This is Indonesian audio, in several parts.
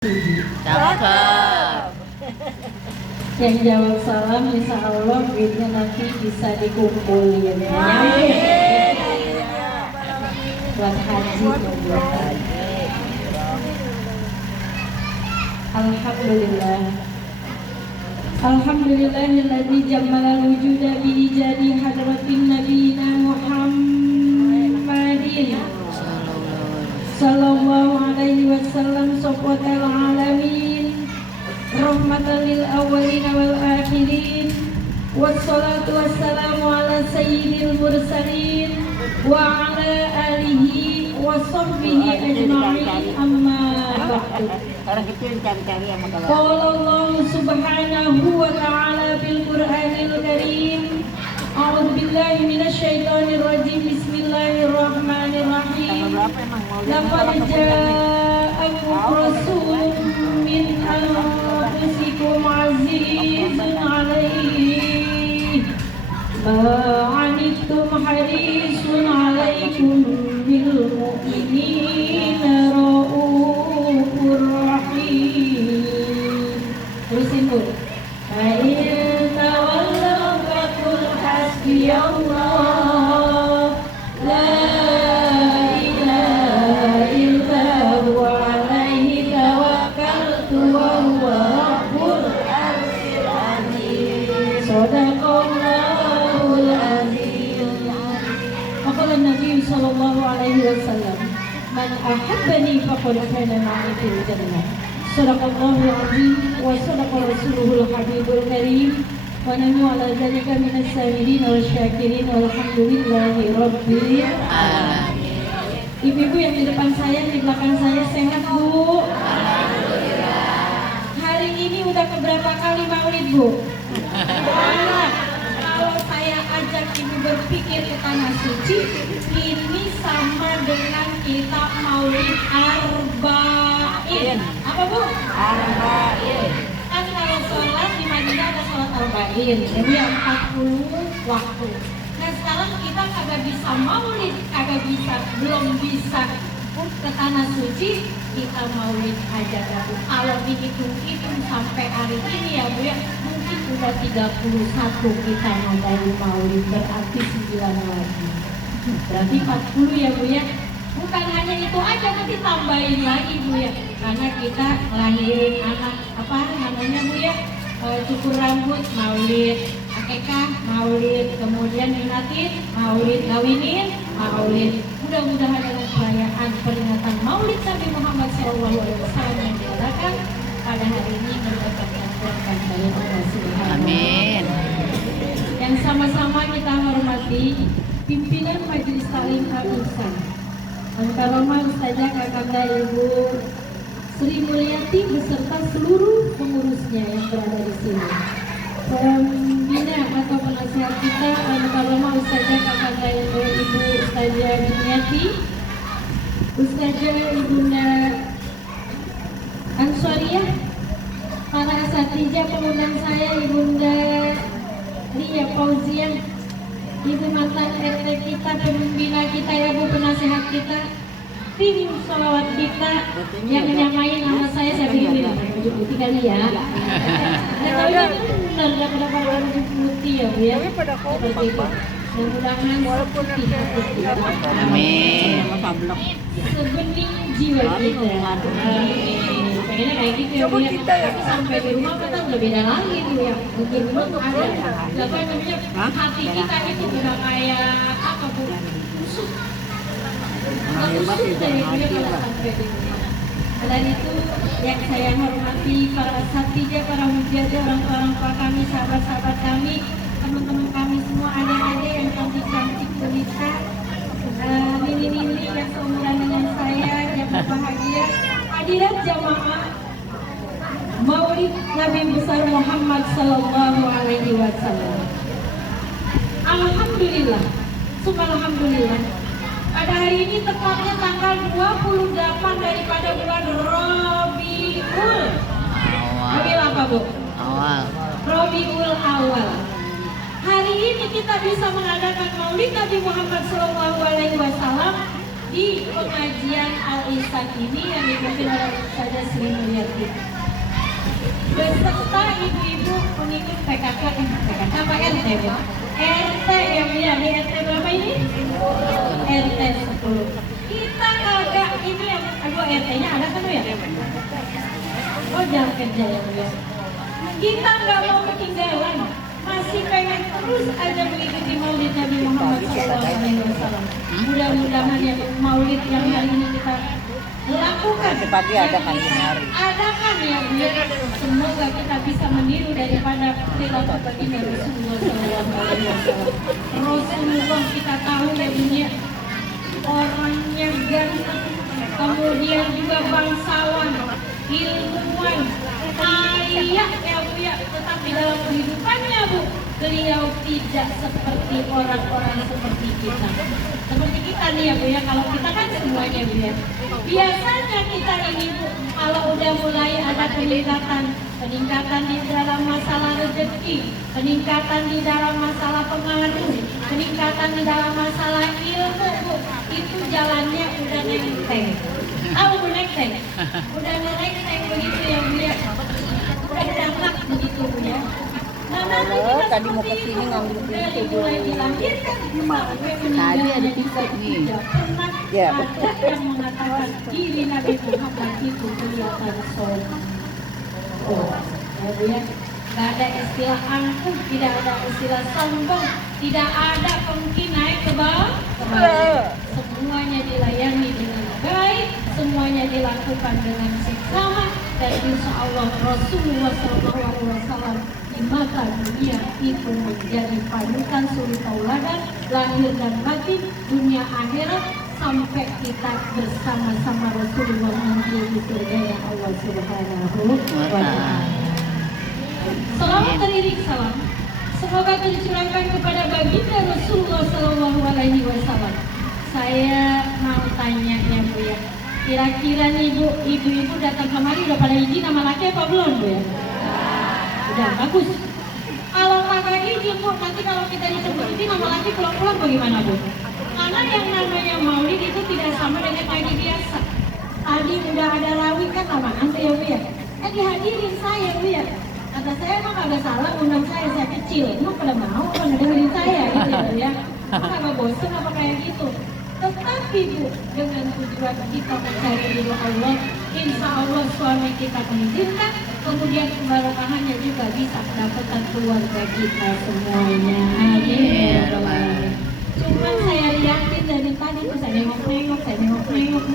Cakep. Yang jawab salam insya Allah duitnya nanti bisa dikumpulin ya. Buat haji buat haji. Alhamdulillah. Alhamdulillahilladzi jammala wujuda bi ijadi hadratin nabiyina Muhammadin sallallahu alaihi wasallam sofwatal alamin rahmatan lil awwalin wal akhirin wassalatu wassalamu ala sayyidil mursalin wa ala alihi wa sahbihi ajma'in amma ba'du. Orang kecil cari-cari yang makan. Qala Allah subhanahu wa ta'ala bil Qur'anil Karim. A'udzu billahi minasy syaithanir rajim. Bismillahirrahmanirrahim. Laqad ja'akum rasulun min anfusikum 'azizun 'alaihi ma 'anittum harisun 'alaikum bil mu'minina raufur rahim. Terusin Bu. Fa'in tawallaw faqul hasbiyallah la ilaha illa huwa alaihi tawakkaltu wa huwa rabbul arsyil azim. Shadaqallahul azim. Maqala Nabi sallallahu alaihi wasallam, man ahabbani faqad kana ma'i fil jannah. Shadaqallahul azim wa shadaqa rasuluhul habibul karim wa nahnu ala dzalika minas sabirin wal syakirin walhamdulillahi rabbil alamin. Ibu-ibu yang di depan saya, di belakang saya sehat Bu? Alhamdulillah. Hari ini udah keberapa kali maulid Bu? Banyak. Kalau saya ajak ibu berpikir ke tanah suci, ini sama dengan kita maulid arba'in. Apa Bu? Arba'in. Kan kalau sholat di Madinah ada sholat arba'in, jadi 40 waktu. Nah sekarang kita kagak bisa maulid, belum bisa ke tanah suci, kita maulid aja dah Bu. Kalau dihitung-hitung sampai hari ini ya Bu ya, mungkin udah 31 kita ngadain maulid, berarti 9 lagi. Berarti 40 ya Bu ya. Bukan hanya itu aja, nanti tambahin lagi Bu ya. Karena kita lahirin anak apa namanya Bu ya, cukur rambut maulid, akikah maulid, kemudian yunatin maulid, kawinin maulid. Mudah-mudahan dalam perayaan peringatan maulid Nabi Muhammad SAW yang diadakan pada hari ini mendapatkan berkah dari Allah Subhanahu. Amin. Yang sama-sama kita hormati pimpinan Majelis Taklim Al-Ihsan, Al-Karamah Ustazah Kakanda Ibu Sri Mulyati beserta seluruh pengurusnya yang berada di sini. Pembina atau penasihat kita Al-Karamah Ustazah Kakanda Ibu Ustazah Mulyati, Ustazah Ibunda Answariyah, para asatijah pengundang saya Ibunda Ria Fauziah, Ibu mantan RT kita, pembina kita ya Bu, penasehat kita, tim sholawat kita yang menyamai nama saya pilih putih kali ya. Dan tapi itu benar dapat warna putih ya Bu ya. Seperti itu. Mudah-mudahan putih. Amin. Sebening jiwa kita. Pengennya kayak gitu ya Bu ya. Tapi sampai di rumah kita udah beda lagi Bu ya. Mungkin belum ada apa namanya, hati kita itu udah kayak apa Bu? Kusut. Kusut dari Bu ya pada sampai di rumah. Selain itu yang saya hormati para asatidja, para mujadah, orang tua kami, sahabat-sahabat kami, teman-teman kami semua, adik-adik yang cantik-cantik jelita, nini-nini yang seumuran dengan saya, yang berbahagia, hadirat jamaah Maulid Nabi besar Muhammad sallallahu alaihi wasallam. Alhamdulillah, subhanallah. Pada hari ini tepatnya tanggal 28 daripada bulan Rabiul. Rabiul apa Bu? Awal. Rabiul Awal. Hari ini kita bisa mengadakan Maulid Nabi Muhammad sallallahu alaihi wasallam di pengajian Al-Ihsan ini yang dipimpin oleh Ustazah Sri Mulyati beserta ibu-ibu pengikut PKK apa RT ya? RT ya Bu ya, di RT berapa ini? RT 10. Kita agak ini yang aduh RT-nya ada kan Bu ya? Oh jangan kerja ya Bu ya. Kita nggak mau ketinggalan, masih pengen terus aja mengikuti Maulid Nabi Muhammad SAW. Mudah-mudahan ya Maulid yang hari ini kita lakukan Pagi ada kan ini hari. ada kan ya Bu ya. Semoga kita bisa meniru daripada perilaku baginda Rasulullah SAW. Rasulullah kita tahu ya dunia orangnya ganteng, kemudian juga bangsawan, ilmuwan, kaya ya Bu ya, tetapi dalam kehidupannya Bu, beliau tidak seperti orang-orang seperti kita. Seperti kita nih ya Bu ya, kalau kita kan semuanya Bu ya. Biasanya kita ini Bu, kalau udah mulai ada peningkatan di dalam masalah rezeki, peningkatan di dalam masalah pengaruh, peningkatan di dalam masalah ilmu Bu, itu jalannya udah nenteng. Tahu Bu nenteng? Udah nenteng begitu ya Bu ya. Udah enak begitu Bu ya. Nah, nanti kita Tadi mau seperti kesini itu, ngambil dari pintu mulai dilahirkan sampai Tadi ada meninggalnya pintu juga nih. tidak pernah Ya. ada yang mengatakan diri Nabi Muhammad itu kelihatan sombong. Oh, ya Bu ya. Tidak ada istilah angkuh, tidak ada istilah sombong, tidak ada mungkin naik ke bawah. Semuanya dilayani dengan baik, semuanya dilakukan dengan seksama, dan insya Allah Rasulullah SAW di mata dunia itu menjadi panutan suri tauladan lahir dan batin dunia akhirat sampai kita bersama-sama Rasulullah nanti di surga Allah Subhanahu wa Ta'ala. Selamat teriring salam. Semoga tercurahkan kepada baginda Rasulullah Sallallahu Alaihi Wasallam. Saya mau tanya ya Bu ya. Kira-kira nih Bu, ibu-ibu datang kemari udah pada izin nama laki apa belum Bu ya? Udah bagus. Kalau kagak izin Bu, nanti kalau kita disebut izin nama laki pulang-pulang bagaimana Bu? Karena yang namanya Maulid itu tidak sama dengan pagi biasa. Tadi udah ada rawi kan lama nanti ya Bu ya. Dihadirin saya Bu ya. Kata saya emang agak salah undang saya kecil, emang pada mau apa dengerin saya gitu ya Bu ya. Emang agak bosan apa kayak gitu. Tetapi Bu, dengan tujuan kita mencari ridho Allah, insya Allah suami kita mengizinkan, kemudian keberkahannya juga bisa mendapatkan keluarga kita semuanya. Amin. Cuman saya lihatin dari tadi tuh saya nengok-nengok.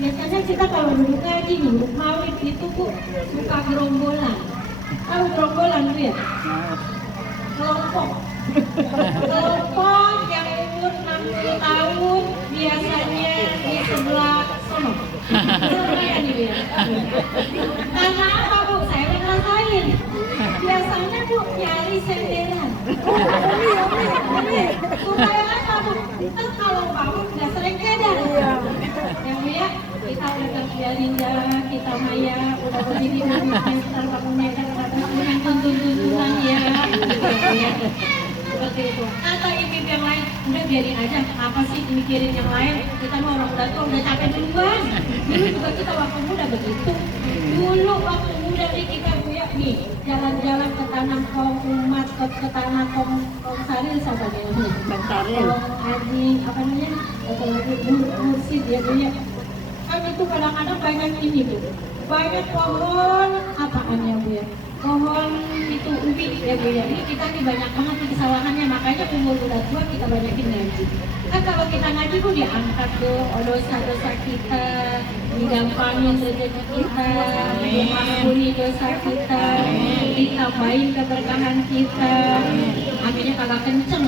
Biasanya kita kalau duduk ngaji, duduk maulid itu Bu, suka gerombolan. Tahu gerombolan Bu ya? Kelompok yang umur 60 tahun biasanya di sebelah sono. Karena apa Bu? Saya udah ngerasain. Biasanya Bu nyari senderan. Supaya apa Bu? Kan kalau bangun nggak sering kedar. Ya Bu ya, kita udah terbiarin jalan, kita maya, udah begini ntar bangunnya kan dengan tuntun-tuntunan ya. Seperti itu. Atau ibu yang lain, udah biarin aja. Apa sih mikirin yang lain? Kita mau orang udah tua, udah capek duluan. Dulu juga kita waktu muda begitu. Dulu waktu muda nih kita Bu ya nih jalan-jalan ke tanah kaum umat, ke tanah kaum sari siapa dia nih? Kaum haji apa namanya? Atau lagi mursid ya Bu ya. Kan itu kadang-kadang banyak ini Bu. Banyak pohon apaan ya Bu ya? Pohon itu ubi ya Bu ya. Ini kita nih banyak banget nih kesalahannya, makanya umur udah tua kita banyakin ngaji. Kan kalau kita ngaji Bu diangkat tuh dosa-dosa kita, digampangin rezeki kita, diampuni dosa kita, ditambahin keberkahan kita. Aminnya kagak kenceng.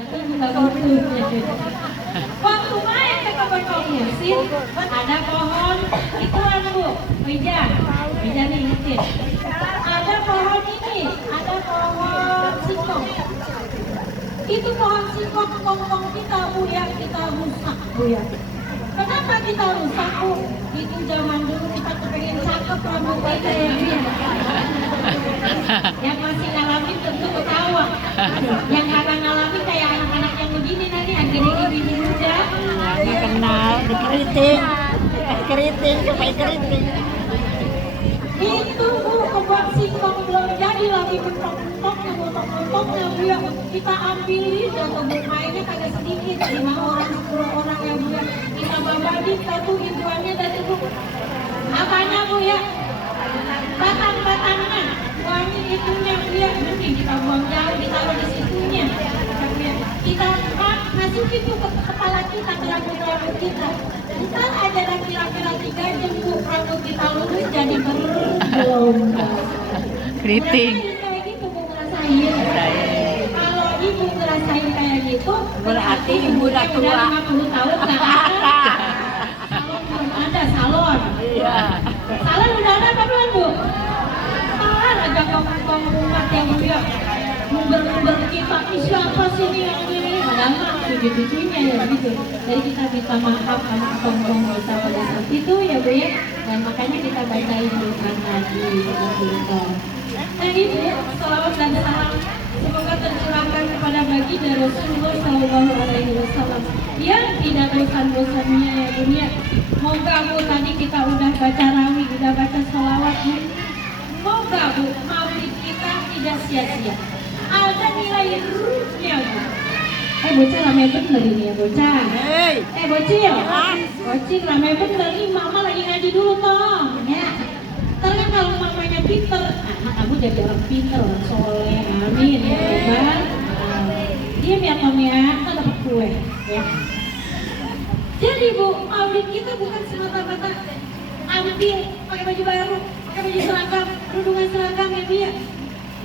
Itu juga butuh. Waktu main ke kebun kaum mursid, ada pohon itu apa Bu? Meja nih ingetin. Ada pohon ini, ada pohon singkong. Itu pohon singkong ngomong kita Bu ya, kita rusak Bu ya. Kenapa kita rusak Bu? Itu zaman dulu kita tuh pengen cakep rambut kita ya Bu ya. Yang masih ngalamin tentu ketawa. Yang kagak ngalamin kayak anak-anak yang begini nanti akhirnya gini muda. Nah, dikeriting. Keriting, supaya keriting. Itu Bu, kebak singkong belum jadi lagi mentok-mentoknya Bu ya. Kita ambilin ya Bu, mainnya kagak sedikit, 5 orang, 10 orang ya Bu ya. Kita babadin satu ibuannya dari Bu. Apanya Bu ya? Batang-batangnya, buangin itunya Bu ya. Nanti kita buang jauh, ditaruh di situnya. Kita masukin tuh ke kepala kita, ke rambut-rambut kita. Ntar ada laki-laki 3 jam Bu, rambut kita lurus jadi bergelombang. Keriting. Kayak gitu Bu ngerasain. Kalau ibu ngerasain kayak gitu, Berarti ibu udah tua. udah 50 tahun nggak ada. Salon belum ada, salon. Iya. Salon udah ada apa belum Bu? Ada kampung umat yang dia ngumber kita, siapa sih ini yang ini? Padahal mah cucu-cucunya ya gitu. Jadi kita minta maaf sama abang-abang kita pada saat itu ya Bu ya. Dan makanya kita bacain doa lagi seperti itu. Nah Ibu, salawat dan salam semoga tercurahkan kepada baginda Rasulullah Shallallahu Alaihi Wasallam yang tidak bosan-bosannya ya Bu ya. Moga Bu, tadi kita udah baca rawi, udah baca salawat Bu. Moga Bu, maulid kita tidak sia-sia. Ada nilai ruhnya Bu. Bocah rame bener ini ya bocah. Bocil. Bocil rame bener nih, mama lagi ngaji dulu toh. Ya. Ntar kan kalau mamanya pinter, anak kamu jadi orang pinter, orang soleh, amin ya kan. Diam ya Tom ya, kita dapat kue ya. Jadi Bu, maulid kita bukan semata-mata ambil pakai baju baru, pakai baju seragam, kerudungan seragam ya dia.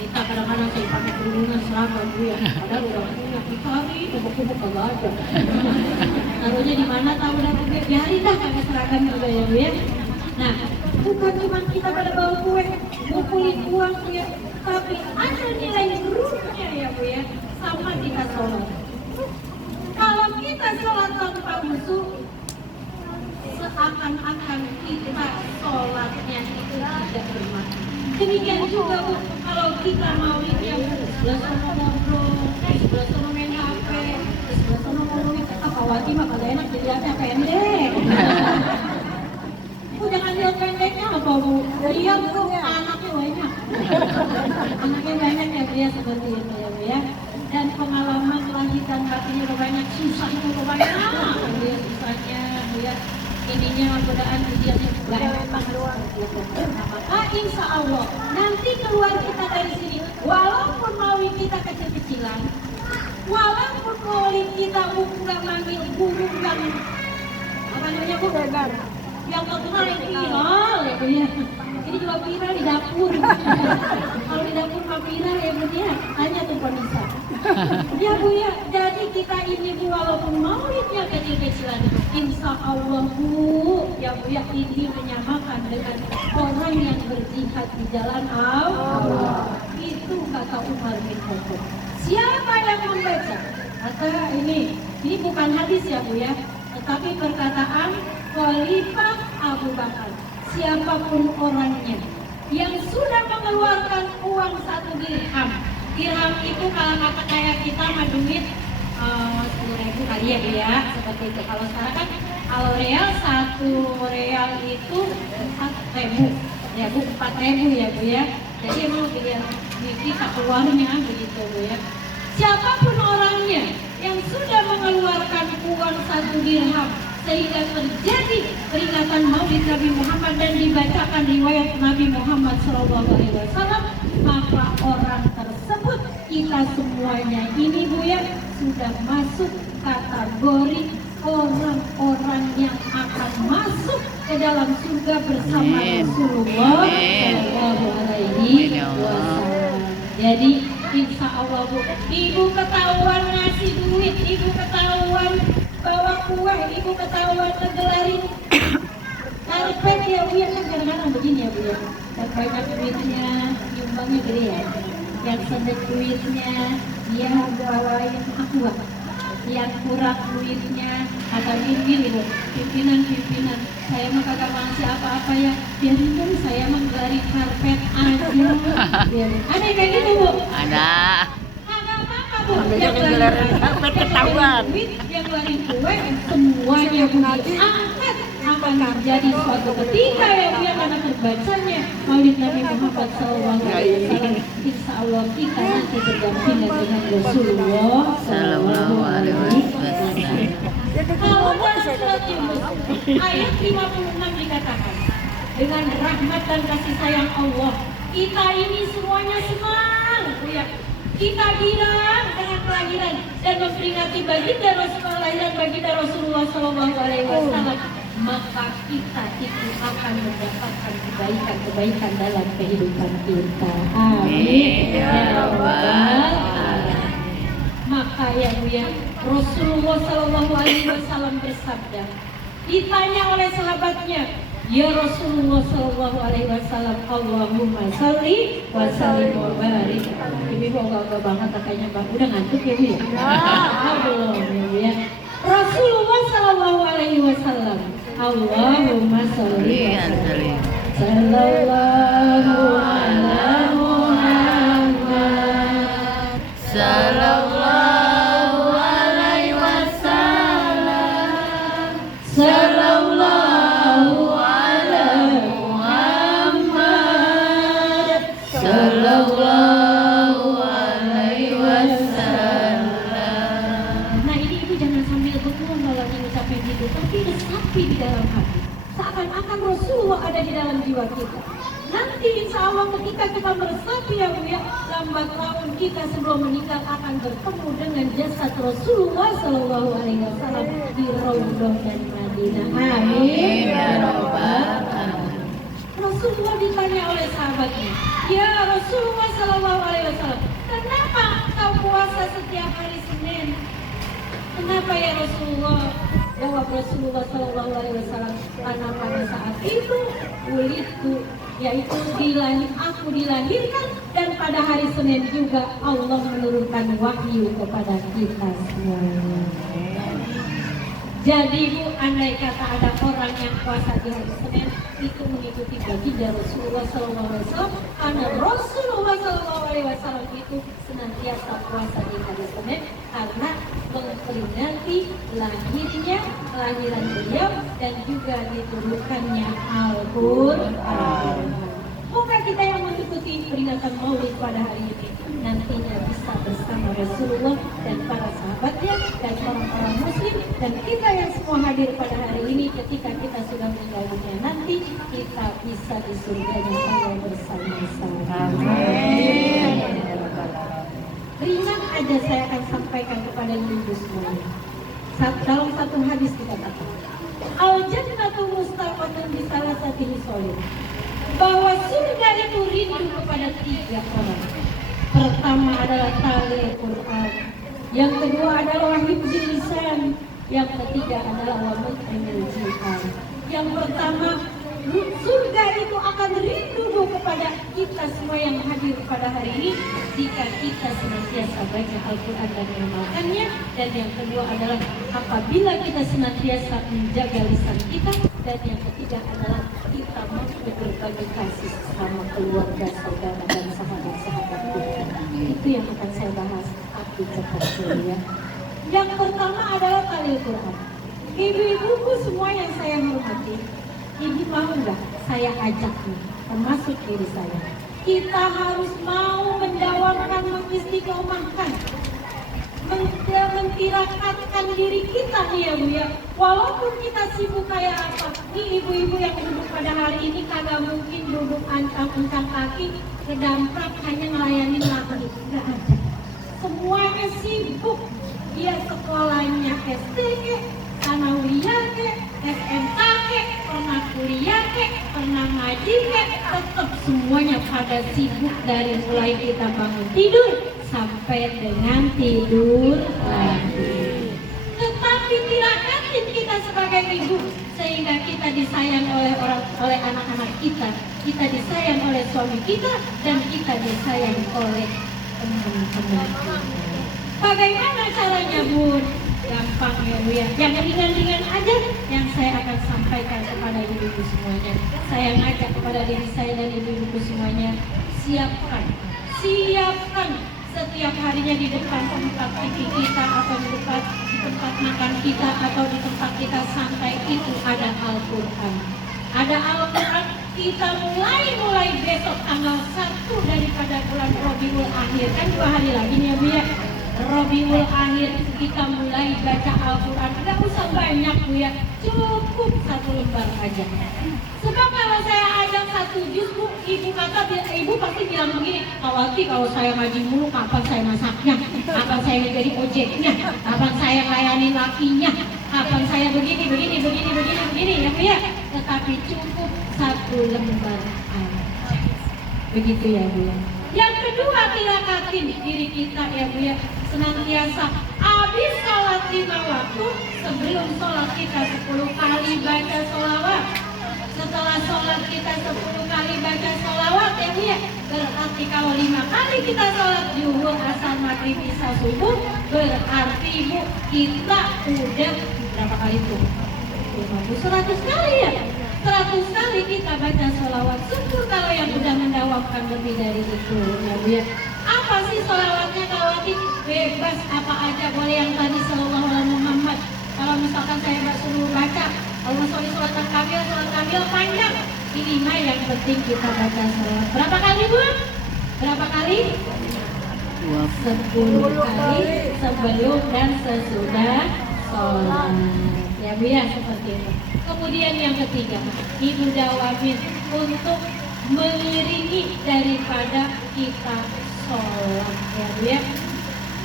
Kita kadang-kadang sih pakai kerudungan seragam Bu ya. Padahal udah punya kita nih, kubuk-kubuk kagak ada. Taruhnya di mana tahu dah Bu, biarin dah pakai seragam juga ya Bu ya. Nah, bukan cuma kita pada bawa kue, ngumpulin uang Bu ya, tapi ada nilai ruhnya ya Bu ya, sama kita sholat. Kalau kita sholat tanpa khusyuk, seakan-akan kita sholatnya itu tidak bermakna. Demikian juga Bu, kalau kita maulidnya Bu, sebelah sana ngobrol, sebelah sana main HP, sebelah sana ngomongin, apa wati mah kagak enak dilihatnya pendek. Bu jangan lihat pendeknya apa Bu? Lihat Bu, anaknya banyak. Anaknya banyak ya Bu ya, seperti itu ya Bu ya. Dan pengalaman lahir dan batinnya udah banyak, susahnya udah banyak. Bu ya susahnya Bu ya. Ininya godaan ujiannya banyak banget. Maka insya Allah nanti keluar kita dari sini, walaupun maulid kita kecil-kecilan, walaupun maulid kita nggak manggil guru yang apa namanya Bu, yang terkenal yang viral ya Bu ya. Ini juga viral di dapur. Kalau di dapur mah viral ya Bu ya, tanya tuh Ponisa. Ya Bu ya, jadi kita ini Bu walaupun maulidnya kecil-kecilan, insya Allah Bu, ya Bu ya, ini menyamakan dengan orang yang berjihad di jalan Allah. Itu kata Umar bin Khattab. Siapa yang membaca? Kata ini bukan hadis ya Bu ya, tetapi perkataan Khalifah Abu Bakar. Siapapun orangnya yang sudah mengeluarkan uang 1 dirham. Dirham itu kalau kata kayak kita mah duit 10.000 kali ya Bu ya, seperti itu. Kalau sekarang kan kalau real 1 real itu 4.000 ya Bu, 4.000 ya Bu ya. Jadi emang dilihat kita keluarnya begitu Bu ya. Siapapun orangnya yang sudah mengeluarkan uang 1 dirham sehingga terjadi peringatan Maulid Nabi Muhammad dan dibacakan riwayat Nabi Muhammad SAW, maka orang tersebut kita semuanya ini Bu ya sudah masuk kategori orang-orang yang akan masuk ke dalam surga bersama Rasulullah Shallallahu Alaihi Wasallam. Jadi insya Allah Bu, Ibu ketahuan ngasih duit, Ibu ketahuan bawa kue, Ibu ketahuan ngegelarin karpet ya Bu ya, kan kadang-kadang begini ya Bu ya, yang banyak duitnya nyumbangnya gede ya, yang sedikit duitnya dia bawain aqua, yang kurang duitnya kata gini Bu, pimpinan saya mah kagak ngasih apa-apa ya, biarin dong saya mah ngegelarin karpet aja. Ya, ada yang kayak gitu Bu? Ada. Kagak apa-apa Bu, yang lari karpet ketahuan, yang lari kue, semuanya diangkat akan menjadi suatu ketika yang akan terbacanya Maulid Nabi Muhammad SAW. Insya Allah kita nanti berdampingan dengan Rasulullah Sallallahu Alaihi Wasallam. Kalau surat Yunus ayat 56 dikatakan, dengan rahmat dan kasih sayang Allah, kita ini semuanya senang, ya. Kita girang dengan kelahiran dan memperingati baginda Rasulullah Sallallahu Alaihi Wasallam, maka kita itu akan mendapatkan kebaikan dalam kehidupan kita. Amin ya Rabbal Alamin. Maka ya Rasulullah Sallallahu Alaihi Wasallam bersabda, ditanya oleh sahabatnya, ya Rasulullah Sallallahu Alaihi Wasallam, Allahumma salli wa sallim wa barik. Ibu bangga banget kayaknya, Mbak. Udah ngantuk ya, Bu ya? Belum ya. Rasulullah Sallallahu Alaihi Wasallam, Allahumma salli wa sallim sallallahu ala Muhammad sallallahu alaihi wasallam sallallahu ala Muhammad sallallahu alaihi wasallam. Nah, ini Ibu jangan sambil bengong kalau ngucapin gitu, tapi resapi di dalam hati. Seakan-akan Rasulullah ada di dalam jiwa kita. Nanti insya Allah ketika kita meresapi ya Bu ya, lambat laun kita sebelum meninggal akan bertemu dengan jasad Rasulullah Sallallahu Alaihi Wasallam di Raudhah dan Madinah. Amin ya Rabbal Alamin. Rasulullah ditanya oleh sahabatnya, ya Rasulullah Sallallahu Alaihi Wasallam, kenapa kau puasa setiap hari Senin? Kenapa ya Rasulullah? Jawab Rasulullah Sallallahu Alaihi Wasallam, karena pada saat itu ulidku, yaitu aku dilahirkan, dan pada hari Senin juga Allah menurunkan wahyu kepada kita semuanya. Jadi Bu, andai kata ada orang yang puasa di hari Senin, itu mengikuti baginda Rasulullah Sallallahu Alaihi Wasallam, karena Rasulullah Sallallahu Alaihi Wasallam itu senantiasa puasa di hari Senin karena memperingati kelahiran beliau dan juga diturunkannya Al-Qur'an. Moga kita yang mengikuti peringatan Maulid pada hari ini nantinya bisa bersama Rasulullah dan para sahabatnya dan orang-orang muslim, dan kita yang semua hadir pada hari ini ketika kita sudah meninggal dunia nanti kita bisa di surganya Allah bersama-sama. Amin. Ringan aja saya akan sampaikan kepada ibu semuanya. Dalam satu hadis dikatakan, al-jannatu mustaqatun bi salasati hisolin, bahwa surga itu rindu kepada 3 orang. Pertama adalah tali Quran, yang kedua adalah hifdzul lisan, yang ketiga adalah wamu'minul jihad. Yang pertama, surga itu akan rindu kepada kita semua yang hadir pada hari ini jika kita senantiasa baca Al-Quran dan mengamalkannya. Dan yang kedua adalah apabila kita senantiasa menjaga lisan kita. Dan yang ketiga adalah kita mampu berbagi kasih sama keluarga, saudara dan sahabat-sahabat kita. Itu yang akan saya bahas aku cepat ya. Yang pertama adalah tali Quran. Ibu-ibuku semua yang saya hormati, Ibu mau nggak saya ajak nih, termasuk diri saya, kita harus mau mendawamkan, mengistiqomahkan, mentirakatkan diri kita nih ya Bu ya. Walaupun kita sibuk kayak apa, nih ibu-ibu yang duduk pada hari ini kagak mungkin duduk angkat kaki kedamprak hanya ngelayanin laki, nggak ada. Semuanya sibuk, dia sekolahnya SD ke, sanawiyah ke, SMK ke, pernah kuliah ke, pernah ngaji ke, tetap semuanya pada sibuk dari mulai kita bangun tidur sampai dengan tidur lagi. Tetapi tirakatin kita sebagai ibu sehingga kita disayang oleh anak-anak kita disayang oleh suami kita, dan kita disayang oleh teman-teman kita. Bagaimana caranya Bun? Gampang ya Bu ya. Yang ringan-ringan aja yang saya akan sampaikan kepada ibu-ibu semuanya. Saya ngajak kepada diri saya dan ibu-ibu semuanya, siapkan setiap harinya di depan tempat TV kita atau di tempat makan kita atau di tempat kita santai itu ada Al-Quran. Ada Al-Quran. Kita mulai besok tanggal 1 daripada bulan Rabiul Akhir, kan 2 hari lagi nih ya Bu ya. Rabiul Akhir kita mulai baca Al-Quran. Tidak usah banyak Bu ya, cukup 1 lembar aja. Sebab kalau saya ajak 1 juz Bu, ibu pasti bilang begini, Kawati kalau saya ngaji mulu kapan saya masaknya, kapan saya jadi ojeknya, kapan saya layanin lakinya, kapan saya begini ya Bu ya. Tetapi cukup 1 lembar aja. Begitu ya Bu ya. Yang kedua, tilakatin diri kita ya Bu ya, senantiasa habis sholat 5 waktu, sebelum sholat kita 10 kali baca sholawat. Setelah sholat kita 10 kali baca sholawat ya Bu ya. Berarti kalau 5 kali kita sholat zuhur, asar, maghrib, isya, subuh, berarti Bu kita udah berapa kali itu? 100 kali ya. 100 kali kita baca sholawat. Syukur kalau yang udah mendawamkan lebih dari itu ya Bu ya. Apa sih sholawatnya Kawati? Bebas apa aja, boleh yang tadi sallallahu alaihi Muhammad. Kalau misalkan saya suruh baca Allahumma sholli sholatan kamil panjang, ini mah yang penting kita baca sholawat. Berapa kali Bu? Berapa kali? 10 kali sebelum dan sesudah sholat ya Bu ya, seperti itu. Kemudian yang ketiga, Ibu dawamin untuk mengiringi daripada kita sholat ya Bu ya,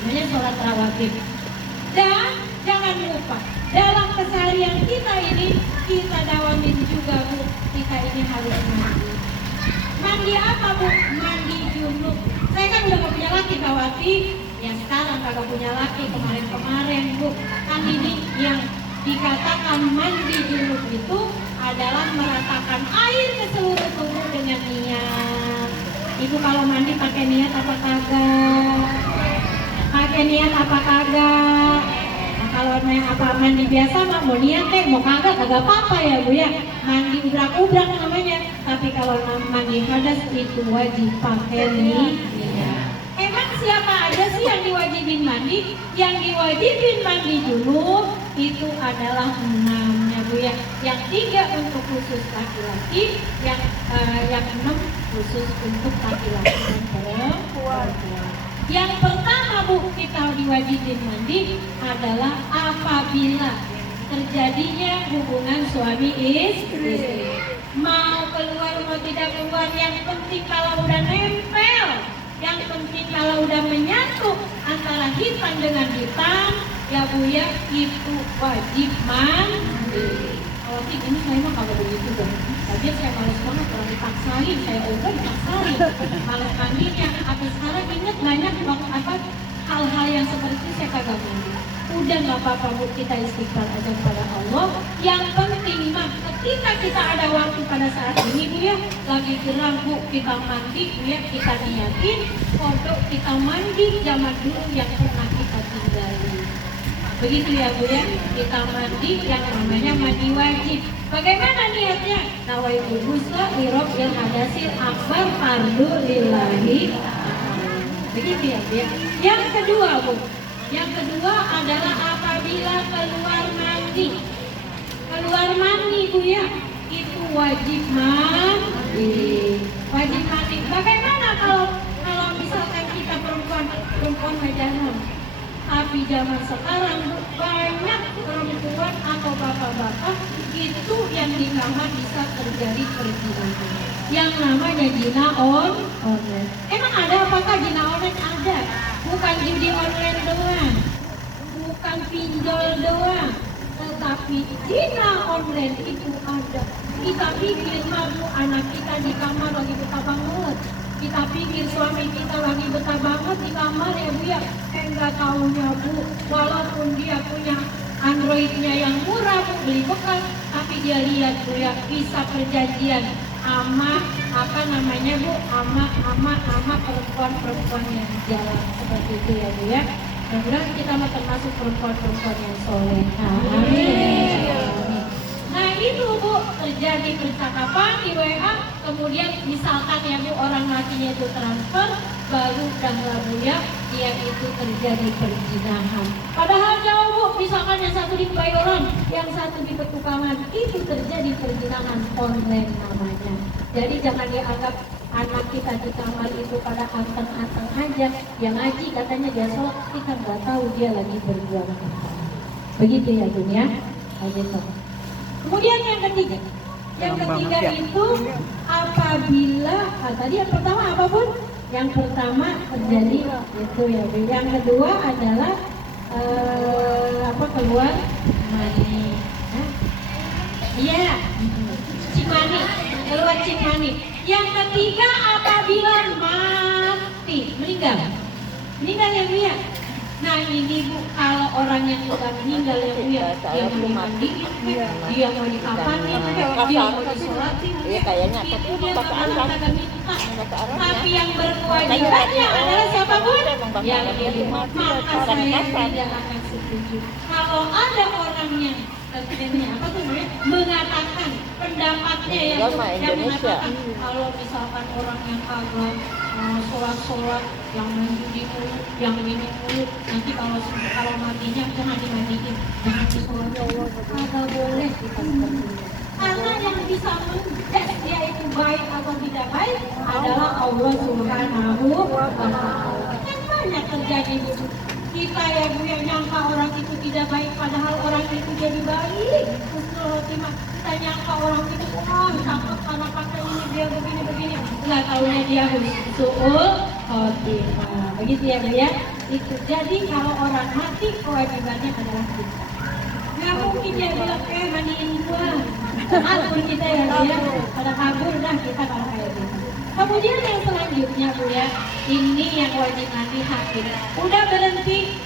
namanya sholat rawatib. Dan jangan lupa dalam keseharian kita ini, kita dawamin juga Bu, kita ini harus mandi. Mandi apa Bu? Mandi junub. Saya kan udah gak punya laki Kawati, ya sekarang kagak punya laki, kemarin Bu. Kan ini yang dikatakan mandi junub itu adalah meratakan air ke seluruh tubuh dengan niat. Ibu kalau mandi pakai niat apa kagak? Pakai niat apa kagak? Nah, kalau apa mandi biasa mah mau niat mau kagak apa-apa ya Bu ya. Mandi ubrak-ubrak namanya. Tapi kalau mandi hadas itu wajib pakai niat. Emang siapa aja sih yang diwajibin mandi? Yang diwajibin mandi dulu itu adalah 6 ya Bu ya. Yang 3 untuk khusus laki-laki, yang 6 khusus untuk laki-laki dan perempuan. Yang pertama Bu, kita diwajibin mandi adalah apabila terjadinya hubungan suami istri. Mau keluar mau tidak keluar, yang penting kalau udah nempel, yang penting kalau udah menyatu antara hitam dengan hitam ya Bu ya, itu wajib mandi. Kalau ini saya mah kalau begitu dong. Tadi saya males banget kalau dipaksain, saya dipaksain. Males mandinya. Tapi sekarang ingat banyak hal-hal yang seperti itu saya kagak mandi. Udah nggak apa-apa Bu, kita istighfar aja kepada Allah. Yang penting mah ketika kita ada waktu pada saat ini Bu ya, lagi gerang Bu, kita mandi Bu ya, kita niatin kodok kita mandi zaman dulu yang pernah kita tinggali. Begitu ya Bu ya, kita mandi yang namanya mandi wajib. Bagaimana niatnya? Nawaitul ghusla li rabbil hadasil akbar fardu lillahi. Begitu ya Bu ya. Yang kedua Bu, yang kedua adalah apabila keluar mandi. Keluar mandi Bu ya, itu wajib mandi. Wajib mandi. Bagaimana kalau misalkan kita perempuan mejanan? Tapi zaman sekarang banyak perempuan atau bapak-bapak itu yang di kamar bisa terjadi perzinahan. Yang namanya zina online. Emang ada apakah zina online? Ada. Bukan judi online doang, bukan pinjol doang, tetapi zina online itu ada. Kita pikir malu anak kita di kamar lagi betah banget. Kita pikir suami kita lagi betah banget di kamar ya Bu ya. Enggak tahunya Bu, walaupun dia punya Androidnya yang murah Bu, beli bekas, tapi dia lihat Bu ya, bisa perjanjian ama Bu, ama perempuan yang jalan seperti itu ya Bu ya. Mudah-mudahan kita termasuk perempuan yang soleh. Amin. Nah itu Bu, terjadi percakapan di WA, kemudian misalkan ya Bu, orang lakinya itu transfer, baru tanggal bulan dia itu terjadi perzinahan. Padahal jauh Bu, misalkan yang satu di Kebayoran, yang satu di Petukangan, itu terjadi perzinahan online namanya. Jadi jangan dianggap anak kita di kamar itu pada anteng-anteng aja. Yang ngaji katanya dia sholat, kita nggak tahu dia lagi berjuang. Begitu ya Bun ya. Begitu. Kemudian yang ketiga. Yang ketiga itu apabila tadi yang pertama apa Bun? Yang pertama terjadi itu ya Bu. Yang kedua adalah keluar mani. Iya. Cimani, keluar cimani. Yang ketiga apabila mati, meninggal ya Bu ya. Nah ini Bu, kalau orang yang sudah meninggal ya Bu ya, dia mau dimandiin, dia mau dikafanin, dia mau disolatin, itu dia mengatakan minta. Tapi yang berkewajibannya adalah siapa Bu? Yang dia maka saya tidak akan setuju. Kalau ada orangnya apa tuh mengatakan pendapatnya yang mengatakan kalau misalkan orang yang agak sholat yang mandi mulu, yang ini mulu, nanti kalau matinya jangan dimandiin, jangan disolat agak boleh kita seperti itu. Karena yang bisa mendes dia itu baik atau tidak baik adalah Allah Subhanahu wa Ta'ala. Kan banyak terjadi gitu. Kita ya Bu yang nyangka orang itu tidak baik padahal orang itu jadi baik. Kita nyangka orang itu cakep karena pakai ini dia begini. Nggak tahunya dia su'ul khotimah. Begitu ya Bu ya. Itu jadi kalau orang mati kewajibannya adalah kita. Nggak mungkin dia bilang mandiin gua. Ampun kita ya Bu ya. Pada kabur dah kita kalau kayak gitu. Kemudian yang selanjutnya Bu ya, ini yang wajib mandi haid. Udah berhenti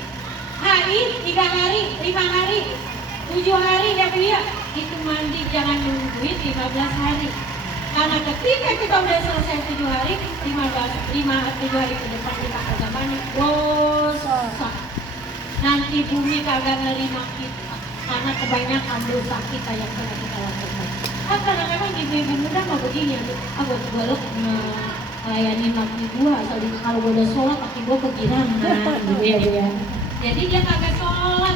haid 3 hari, 5 hari, 7 hari ya Bu ya, itu mandi jangan nungguin 15 hari. Karena ketika kita udah selesai 7 hari, 7 hari ke depan kita kagak mandi, dosa. Nanti bumi kagak nerima kita, karena kebanyakan dosa kita yang pernah kita lakukan. Karena memang ibu-ibu muda mau begini ya, aku balok melayani laki gua, kalau gua udah sholat laki gua kegirangan gitu ya. Jadi dia kagak sholat,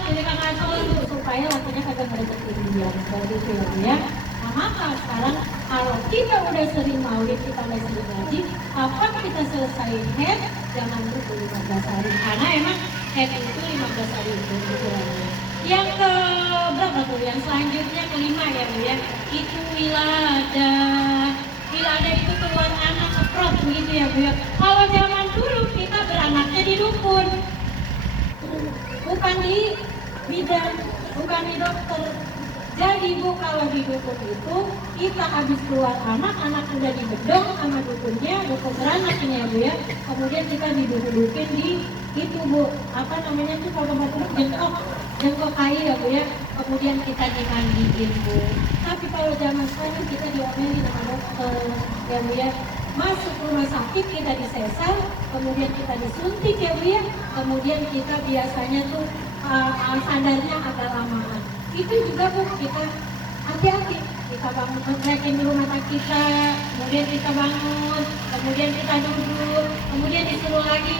supaya lakinya kagak ngedeketin dia, begitu ya. Nah maka sekarang kalau kita udah sering maulid, kita udah sering ngaji, kapan kita selesai head, jangan lupa 15 hari, karena emang head itu 15 hari itu ukurannya. Yang ke berapa tuh? Yang selanjutnya kelima ya Bu ya, itu wiladah. Wiladah itu keluar anak keprot begitu ya Bu ya. Kalau zaman dulu kita beranaknya di dukun, bukan di bidan, bukan di dokter. Jadi Bu, kalau di dukun itu kita habis keluar anak udah dibedong sama dukunnya, dukun beranak ini ya Bu ya. Kemudian kita diduduk-dudukin di itu Bu, apa namanya tuh kalau jengkok kayu ya Bu ya. Kemudian kita dimandiin Bu. Tapi kalau zaman sekarang kita diomelin sama dokter ya Bu ya. Masuk rumah sakit kita disesar, kemudian kita disuntik ya Bu ya. Kemudian kita biasanya tuh sadarnya agak lamaan. Itu juga Bu, kita hati-hati, kita bangun ngerekin dulu mata kita, kemudian kita bangun, kemudian kita duduk, kemudian disuruh lagi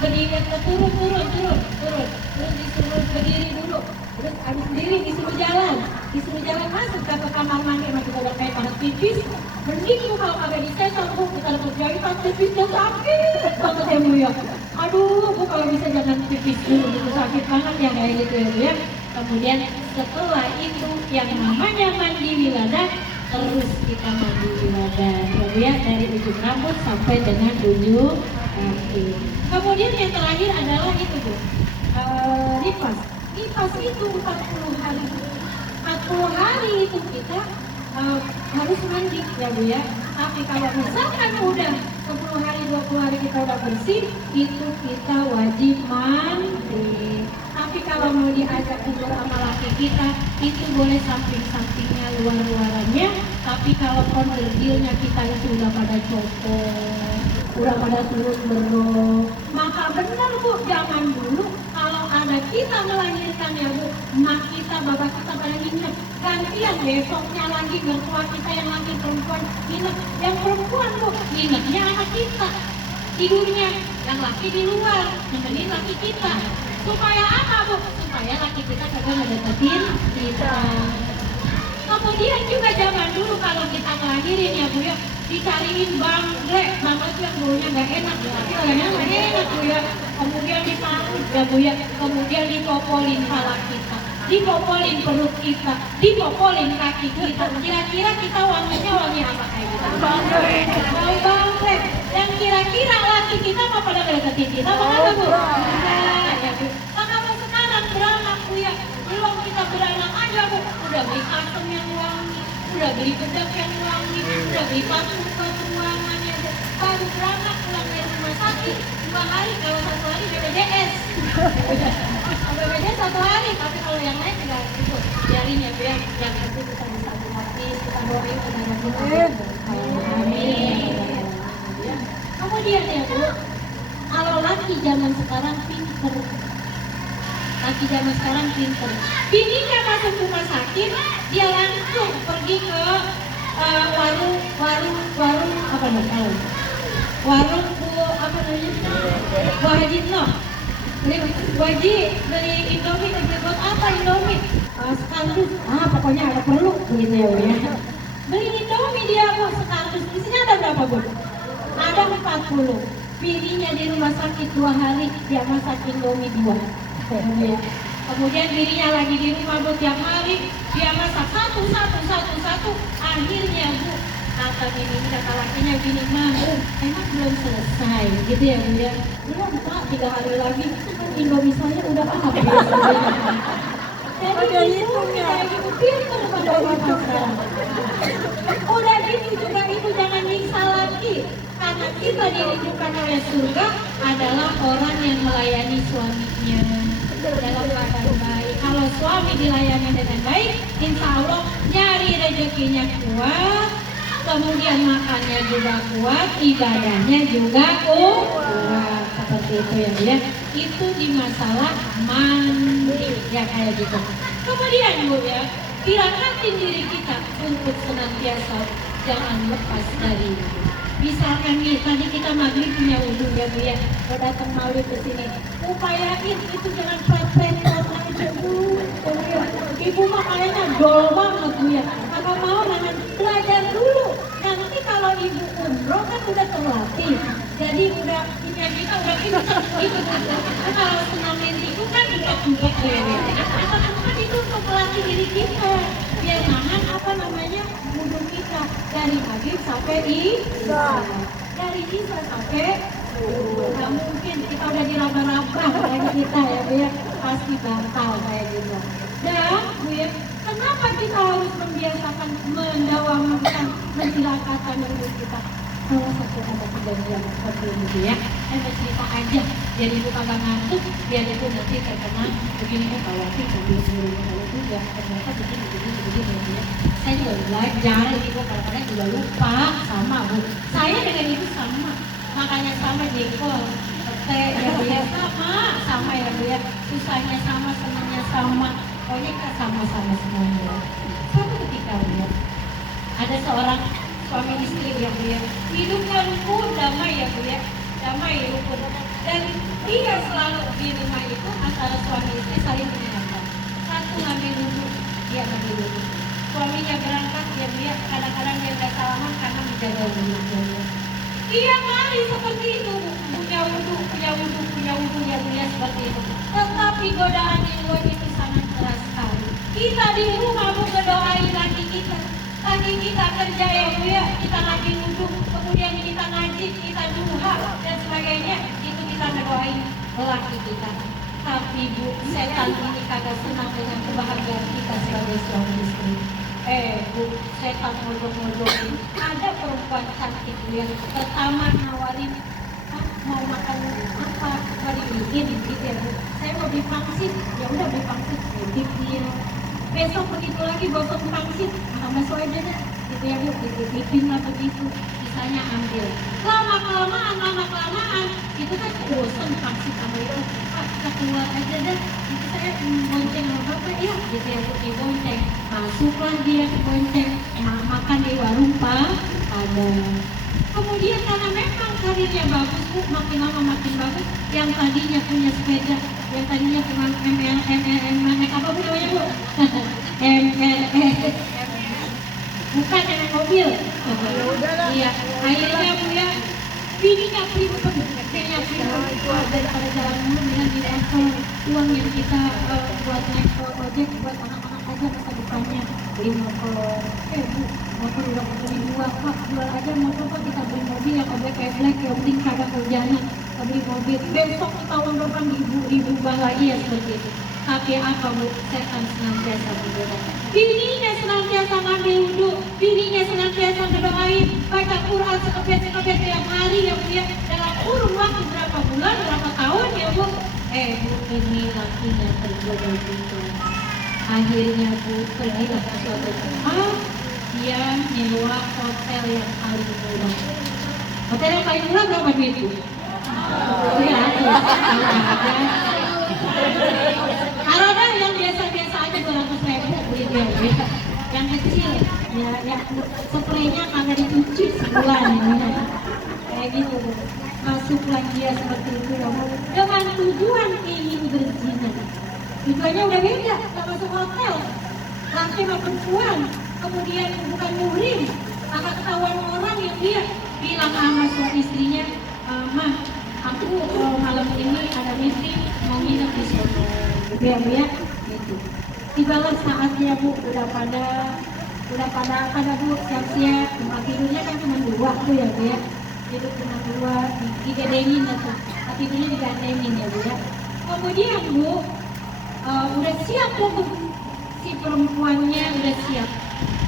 berdiri, turun, terus disuruh berdiri dulu, terus habis berdiri disuruh jalan masuk ke kamar mandi, emang kita udah kayak banget pipis, mending Bu kalau kagak disesar Bu, kita dapat jahitan pipisnya sakit banget ya Bu ya. Aduh Bu, kalau bisa jangan pipis dulu, itu sakit banget ya kayak gitu ya Bu ya. Kemudian setelah itu yang namanya mandi wiladah, terus kita mandi wiladah ya dari ujung rambut sampai dengan ujung kaki. Kemudian yang terakhir adalah itu Bu, nifas. Nifas itu 40 hari. 40 hari itu kita harus mandi ya Bu ya. Tapi kalau misalkan udah 10 hari, 20 hari kita udah bersih, itu kita wajib mandi. Tapi kalau mau diajak tidur sama laki kita, itu boleh samping-sampingnya, luar-luarannya. Tapi kalau kondilnya kita itu udah pada copot, udah pada turun berok, maka benar Bu, jangan dulu kalau ada kita melahirkan ya Bu, mak kita, bapak kita pada nginep, gantian besoknya lagi mertua kita yang laki perempuan nginep, yang perempuan Bu, nginepnya anak kita, tidurnya, yang laki di luar, nemenin laki kita, supaya apa Bu? Supaya laki kita kagak ngedeketin kita. Kemudian juga zaman dulu kalau kita ngelahirin ya Bu ya, dicariin banggrek, banggrek yang baunya gak enak, tapi orangnya gak enak Bu ya. Kemudian diparut ya Bu ya, kemudian dipopolin kepala kita, dipopolin perut kita, dipopolin kaki kita. Kira-kira kita wanginya wangi apa kayak gitu? Bau banggrek. Dan kira-kira laki kita mau pada deketin kita apa enggak Bu? Enggak ya Bu. Nah kalau sekarang beranak Bu ya, belum kita beranak aja Bu, udah beli parfum yang wangi, udah beli bedak yang wangi, udah beli parfum buat ruangannya Bu. Baru beranak pulang dari rumah sakit 2 hari, kalau 1 hari BPJS. BPJS 1 hari, tapi kalau yang lain enggak gitu. Biarin ya Bu ya, yang penting kita bisa gratis, kita doain kepada kita. Amin. Kemudian ya Bu, kalau laki zaman sekarang pinter, laki zaman sekarang pinter. Bininya masuk rumah sakit, dia langsung pergi ke warung apa namanya? Warung Bu apa namanya? Bu Haji Noh. Bu Haji beli Indomie, buat apa Indomie? Sekaligus, pokoknya ada perlu gitu ya Bu ya. Beli Indomie dia Bu sekaligus, isinya ada berapa Bu? Ada 40. Bininya di rumah sakit 2 hari, dia masak Indomie 2. Kemudian dirinya lagi di rumah Bu tiap hari, dia masak satu. Akhirnya Bu, kata bini, kata lakinya gini, emang belum selesai gitu ya Bu ya? Belum Pak, 3 hari lagi kan Indomie saya udah habis. Jadi itu kayak gitu, pinter pada bapak sekarang. Udah gitu juga itu jangan nyiksa lagi. Karena kita dirindukan oleh surga adalah orang yang melayani suaminya dalam keadaan baik. Kalau suami dilayani dengan baik, insya Allah nyari rezekinya kuat, kemudian makannya juga kuat, ibadahnya juga kuat. Seperti itu ya dia. Itu di masalah mandi ya kayak gitu. Kemudian Bu ya, tiratin diri kita untuk senantiasa jangan lepas dari itu. Misalkan nih, tadi kita maghrib punya wudhu ya Bu ya, mau datang maulid ke sini, upayain itu jangan plat-plat aja Bu. Ibu mah kayaknya dol banget Bu ya, apa mau jangan belajar dulu. Nanti kalau ibu umroh kan udah terlatih, jadi udah kita udah ikut. Kalau senam itu kan ikut ya. Atau itu untuk melatih diri kita, biar nahan apa namanya wudhu kita dari maghrib sampai isya, dari isya sampai nggak mungkin kita udah diraba-raba kayak kita ya Bu ya, pasti batal kayak gitu. Dan Bu ya, kenapa kita harus membiasakan mendawamkan menjelakakan diri kita? Salah satu ada kejadian seperti ini ya, saya cerita aja, jadi ibu kagak ngantuk, biar ibu nanti terkena begini kalau sambil kalau juga ternyata begini ya. Saya juga belajar, ibu kadang-kadang juga lupa sama Bu. Saya dengan ibu sama, makanya sama jengkol, pete ya Bu ya, sama ya Bu ya, susahnya sama, senangnya sama, pokoknya kita sama-sama semuanya. Suatu ketika Bu ya, ada seorang suami istri yang dia hidupnya rukun, damai ya Bu ya, damai rukun, dan dia selalu di rumah itu antara suami istri saling mengingatkan. Satu ngambil duduk, dia ngambil duduk. Suaminya berangkat ya Bu ya, kadang-kadang dia nggak salaman karena menjaga wudhu. Iya kali seperti itu, punya wudhu ya Bu ya, seperti itu. Tetapi godaan di luar itu sangat keras sekali. Kita di rumah mau ngedoain laki kita. Lagi kita kerja ya Bu ya, kita lagi wudhu, kemudian kita ngaji, kita duha dan sebagainya, itu kita ngedoain laki kita. Tapi Bu, setan ini kagak senang dengan kebahagiaan kita sebagai suami istri. Bu, setan modok-modokin. Ada perempuan cantik Bu ya, pertama nawarin, mau makan apa, hari bikin gitu ya Bu. Saya mau beli pangsit, ya udah beli pangsit, bikin. Besok begitu lagi bosok pangsit, sama soalnya gitu ya Bu, dititipin lah begitu. bisanya ambil. Lama kelamaan itu kan bosan vaksin kamu itu. Pak, kita keluar aja deh. Itu saya bonceng sama bapak ya, gitu ya, di bonceng. Masuklah dia ke bonceng, makan di warung Pak ada. Kemudian karena memang karirnya bagus Bu, makin lama makin bagus. Yang tadinya punya sepeda, yang tadinya cuma naik apa Bu namanya Bu? Bukan naik mobil. Iya, akhirnya Bu ya, bininya primbon daripada jalan mulu dengan dilevel uang yang kita buat naik ojek buat anak-anak aja masa depannya beli motor. Bu, motor udah beli dua Pak, jual aja motor Pak, kita beli mobil yang oblek-oblek yang penting kagak kerjanya, kita beli mobil besok kita uang depan diubah lagi ya seperti itu. Tapi apa Bu, setan senantiasa menggoda. Bininya senantiasa ngambil wudhu, bininya senantiasa ngedoain, baca Quran sekebet tiap hari ya Bu ya. Dalam kurun waktu berapa bulan, berapa tahun ya Bu. Bu, ini lakinya tergoda juga. Akhirnya Bu, pergilah ke suatu tempat, dia nyewa hotel yang paling murah. Hotel yang paling murah berapa duit Bu? Ya, kalau ada yang biasa-biasa aja 200.000 beli dia, yang kecil, ya, yang spraynya kagak dicuci sebulan ya. Kayak gitu, masuklah dia seperti itu ya, dengan tujuan ingin berzina. Tujuannya udah beda, nggak masuk hotel, laki sama perempuan, kemudian bukan muhrim, maka ketahuan orang yang dia bilang sama suami istrinya, mah aku malam ini ada meeting mau nginep di sono, gitu ya Bu ya, gitu. Tibalah saatnya Bu, udah pada Bu siap-siap, tempat tidurnya kan cuma 2 tuh ya Bu ya, tidur cuma 2, digedengin ya tuh, tidurnya digandengin ya Bu ya. Kemudian Bu, udah siap Bu, si perempuannya udah siap,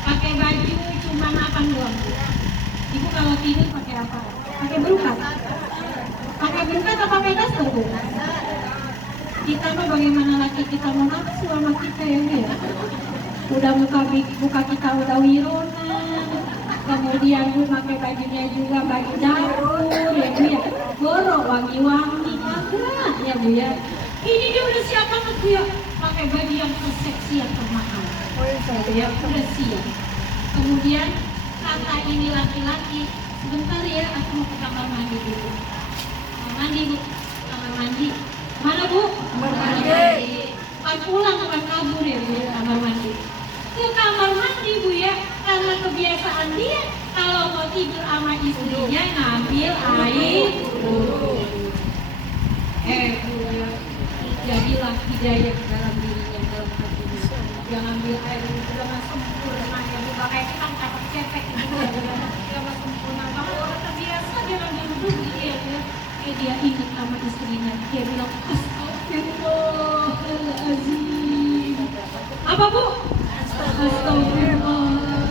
pakai baju cuma 8 doang Bu. Ibu kalau tidur pakai apa? Pakai berukat. Pakai berukat atau pakai daster Bu? Kita mah bagaimana laki kita mau nafsu sama kita ya Bu ya? Udah muka kita udah wironan, kemudian Bu pakai bajunya juga baju dapur ya Bu ya, borok wangi-wangi kagak ya Bu ya. Ini dia udah siap banget Bu ya, pakai baju yang terseksi yang termahal. Ya udah siap. Kemudian kata ini laki-laki, sebentar ya aku mau ke kamar mandi dulu. Kamar mandi Bu, kamar mandi. Mana Bu? Kamar mandi. Pas pulang bukan kabur ya Bu, kamar mandi. Ke kamar mandi Bu ya, karena kebiasaan dia kalau mau tidur sama istrinya ngambil air dulu. Bu ya, jadilah hidayah dalam dirinya, dalam hatinya. Jangan ambil air dengan sempurna ya Bu, kayak kita dapat cepek gitu ya, dengan sempurna. Kalau orang terbiasa dia ngambil dulu dia ingat sama istrinya, dia bilang astagfirullahaladzim. Apa Bu? Astagfirullah.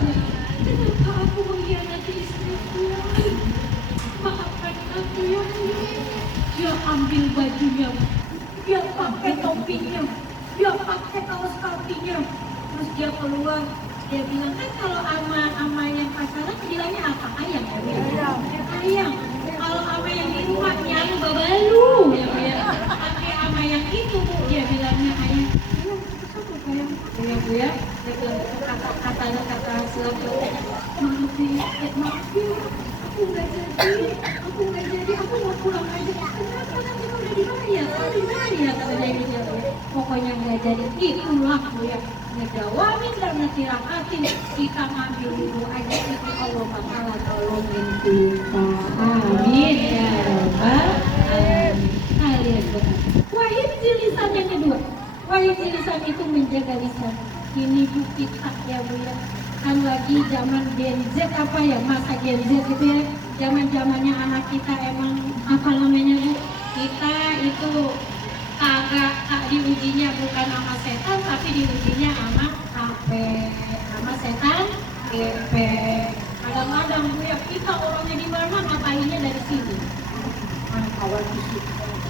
Kenapa aku mengkhianati istriku? Maafkan aku ya Allah. Dia ambil bajunya, dia pakai topinya, dia pakai kaos kakinya, terus dia keluar. Dia bilang kan kalau ama yang pacaran bilangnya apa? Ayam ya? Ayam. Kalau ama yang di rumah nyari babalu ya. Tapi ama yang itu Bu, dia bilangnya ayam. Ayam ya Bu ya. Dia bilang kata selanjutnya, maaf ya, aku nggak jadi, aku mau pulang aja. Kenapa nanti udah dibayar? Katanya ini dia. Pokoknya nggak jadi, itulah Bu ya. Ngejawamin dan ngetirahatin, kita ngambil dulu aja, itu Allah bakalan tolongin kita. Amin ya Rabbal Alamin. Kalian benar. Wahid lisan yang kedua. Wahid lisan itu menjaga lisan. Ini bukti tak ya Bu ya. Kan lagi zaman Gen Z apa ya, masa Gen Z gitu ya. Zaman-zamannya anak kita emang apa namanya Bu? Kita itu kagak diujinya bukan sama setan, tapi diujinya sama HP, sama setan GP. Kadang-kadang Bu ya, kita orangnya di mana ngatainnya dari sini. Kawan itu,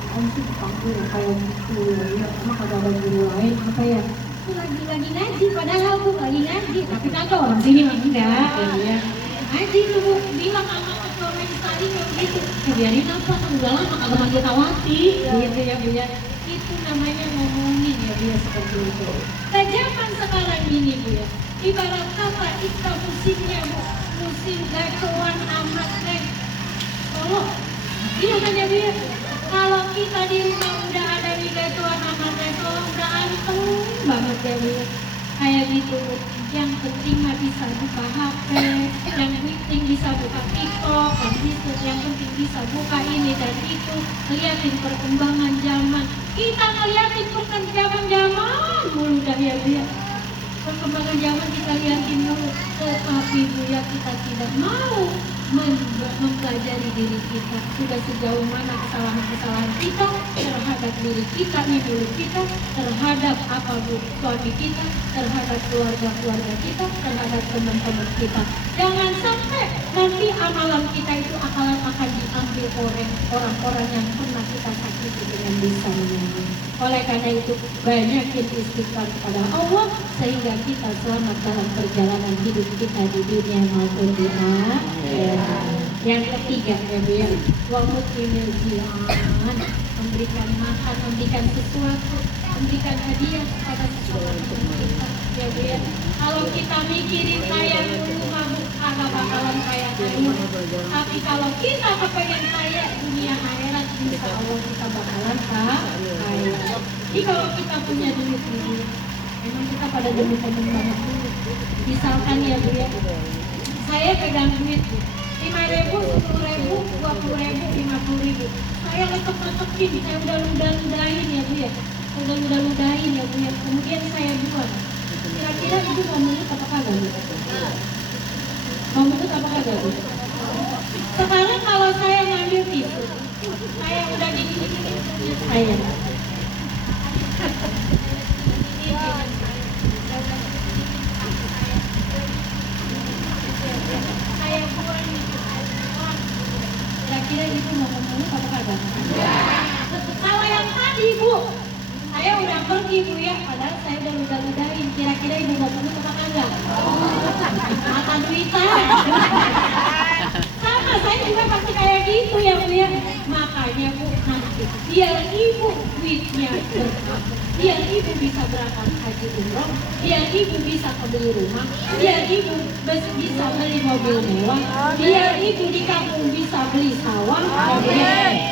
langsung dipanggil kayak gitu ya, emang kagak ada guru lain apa ya? Lagi ngaji, padahal Bu lagi ngaji, tapi kagak orang sini enggak ya. Ngaji tuh Bu, bilang sama itu biarin apa kan udah lama kagak manggil tawati gitu ya Bu ya. Itu namanya ngomongin ya Bu ya, seperti itu. Nah zaman sekarang ini Bu ya, ibarat kata kita musimnya Bu, musim gacoan amat deh. Tolong, iya kan ya Bu ya, kalau kita di rumah udah ada di gacoan amat deh, tolong udah anteng banget ya Bu ya. Kayak gitu, yang penting mah bisa buka HP, yang penting bisa buka TikTok, yang penting bisa buka ini dan itu, ngeliatin perkembangan zaman. Kita ngeliatin perkembangan zaman mulu dah ya Bu ya. Perkembangan zaman kita liatin mulu, tetapi Bu ya kita tidak mau mempelajari diri kita. Sudah sejauh mana kesalahan-kesalahan kita terhadap diri kita, ibu kita, terhadap apa Bu, suami kita, terhadap keluarga-keluarga kita, terhadap teman-teman kita. Jangan sampai nanti amalan kita itu akan diambil oleh orang-orang yang pernah kita sakiti dengan lisannya. Oleh karena itu banyakin istighfar kepada Allah sehingga kita selamat dalam perjalanan hidup kita di dunia maupun di akhirat. Yang ketiga ya Bu ya, wa mutimil ji'an, memberikan makan, memberikan sesuatu, memberikan hadiah kepada seseorang kita ya Bu ya. Kalau kita mikirin kaya dulu mabuk agak bakalan kaya. Tapi kalau kita kepengen kaya dunia akhirat, insya Allah kita bakalan kaya. Jadi kalau kita punya duit ini, memang kita pada temen banget dulu. Misalkan ya Bu ya, saya pegang duit 5.000, 10.000, 20.000, 50.000. Saya letek-letekin, saya udah ludahin ya Bu ya. Ludahin ya Bu ya. Kemudian saya buang. Kira-kira ibu mau menurut apa kagak Bu? Mau menurut apa kagak Bu? Sekarang kalau saya ngambil tisu, saya udah gini-gini saya. Saya buang itu. Kira-kira ibu mau ngomong apa kagak? Kalau yang tadi Bu, saya udah pergi Bu ya, padahal saya udah ludahin. Kira-kira ibu mau ngomong apa kagak? Mata duitan. Sama saya juga pasti kayak gitu ya Bu ya. Makanya Bu, nanti biar ibu duitnya berkah, biar ibu bisa berangkat haji umroh, biar ibu bisa beli rumah, biar ibu bisa beli mobil mewah, biar ibu di kampung bisa beli sawah.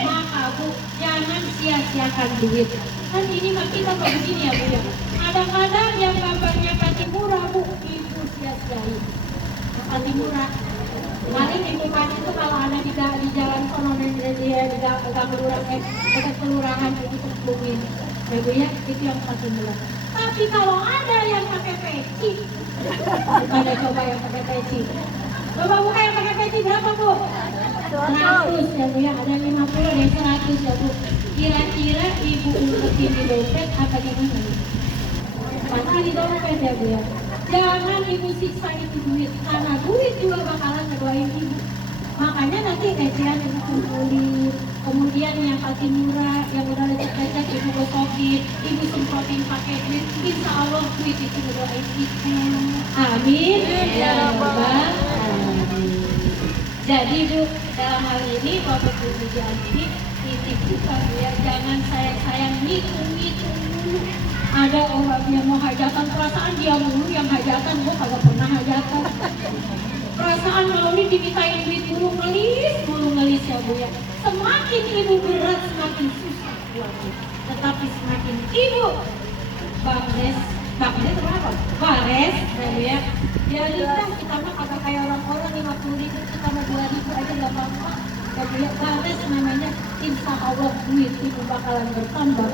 Maka Bu, jangan sia-siakan duit. Kan ini mah kita kok begini ya Bu ya. Kadang-kadang yang bapaknya Patimura Bu, ibu sia-siain. Patimura. Paling ibu kasih itu kalau ada di jalan sono dia di dekat kelurahan itu terbumin. Ya Bu ya, itu yang Patimura. Tapi kalau ada yang pakai peci, ada coba yang pakai peci. Coba buka yang pakai peci berapa Bu? 100 ya Bu ya, ada 50 dan 100 ya Bu. Kira-kira ibu umpetin di dompet apa gimana? Pasti di dompet ya Bu ya. Jangan ibu siksa itu duit, karena duit juga bakalan ngedoain ibu. Makanya nanti ecehan ibu kumpulin, kemudian yang Patimura, yang udah lecek-lecek ibu gosokin, ibu semprotin pakai duit, insya Allah duit itu ngedoain ibu. Amin ya rabbal alamin. Jadi Bu, dalam hal ini Bapak Ibu Pujian ini titik bukan ya, jangan sayang-sayang ngitung-ngitung dulu. Ada orang yang mau hajatan, perasaan dia mulu yang hajatan, gua kagak pernah hajatan. Perasaan maulid dimintain duit mulu ngelis ya Bu ya. Semakin ibu berat semakin susah buatnya. Tetapi semakin ibu Bares berapa? Bares ya Bu ya. Jadi kita mah kagak kayak orang-orang 50.000, kita mah 2.000 aja nggak apa-apa. Ya Bares namanya, insya Allah duit ibu bakalan bertambah.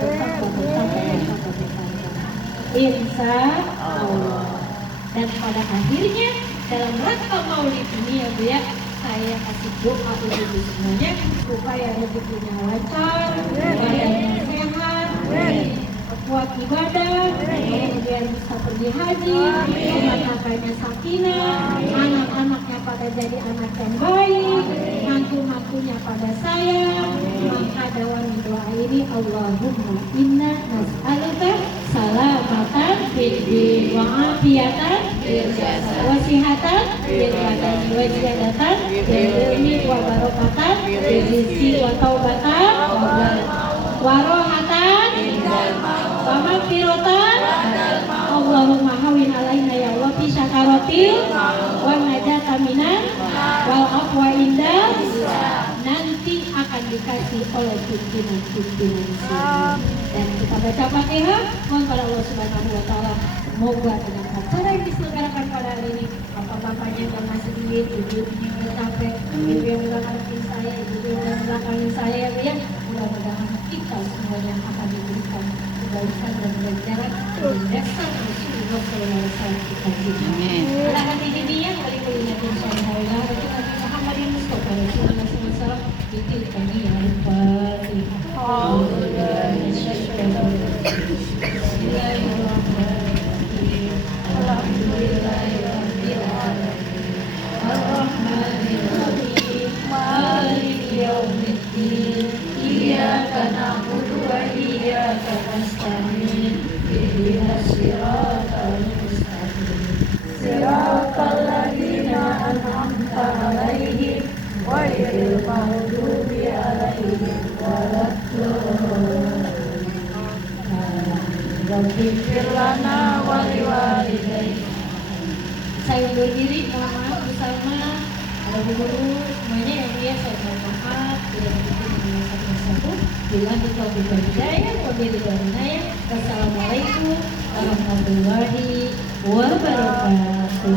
Insya Allah. Dan pada akhirnya dalam rangka maulid ini ya Bu ya, saya kasih doa untuk ibu semuanya supaya rezekinya lancar, badannya sehat, kuat ibadah, kemudian bisa pergi haji, rumah tangganya sakinah, anak-anaknya pada jadi anak yang baik, mantu-mantunya pada sayang. Maka dalam doa ini, Allahumma inna nas'aluka salamatan fid din wa afiyatan fil jasad wa sihatan fil badan wa ziyadatan fil ilmi wa barokatan rizki wa taubatan wa rohatan wa magfiratan. Allahumma hawin alaina ya Allah fi syakaratil wa najata minan wal afwa indah. Nanti akan dikasih oleh pimpinan-pimpinan sini. Dan kita baca Fatihah, mohon pada Allah Subhanahu wa taala semoga dengan acara yang diselenggarakan pada hari ini, bapak-bapaknya yang gak masih duit, ibu-ibunya yang gak capek, ibu yang belakangin saya, ibu yang belakangin saya ya, mudah-mudahan kita semuanya akan diberikan kebaikan dan ganjaran dari dasar Rasulullah SAW kita juga. Anak hati-hatinya kali kuliah dan syahaya, kita Muhammadin Mustafa Rasulullah SAW itu kami yang Al-Fatihah. Bismillahirrahmanirrahim. Alhamdulillahirabbil alamin. Arrahmanirrahim. Maliki yaumiddin. Iyyaka na'budu wa iyyaka nasta'in. Ihdinas siratal mustaqim. Siratal ladzina an'amta 'alaihim ghairil maghdubi 'alaihim waladdallin. Rabbifir lana wa liwalidayna. Saya undur diri, mohon maaf bersama ada guru semuanya yang dia saya mohon maaf tidak begitu satu-satu. Bila kita buka hidayah, wassalamualaikum warahmatullahi wabarakatuh.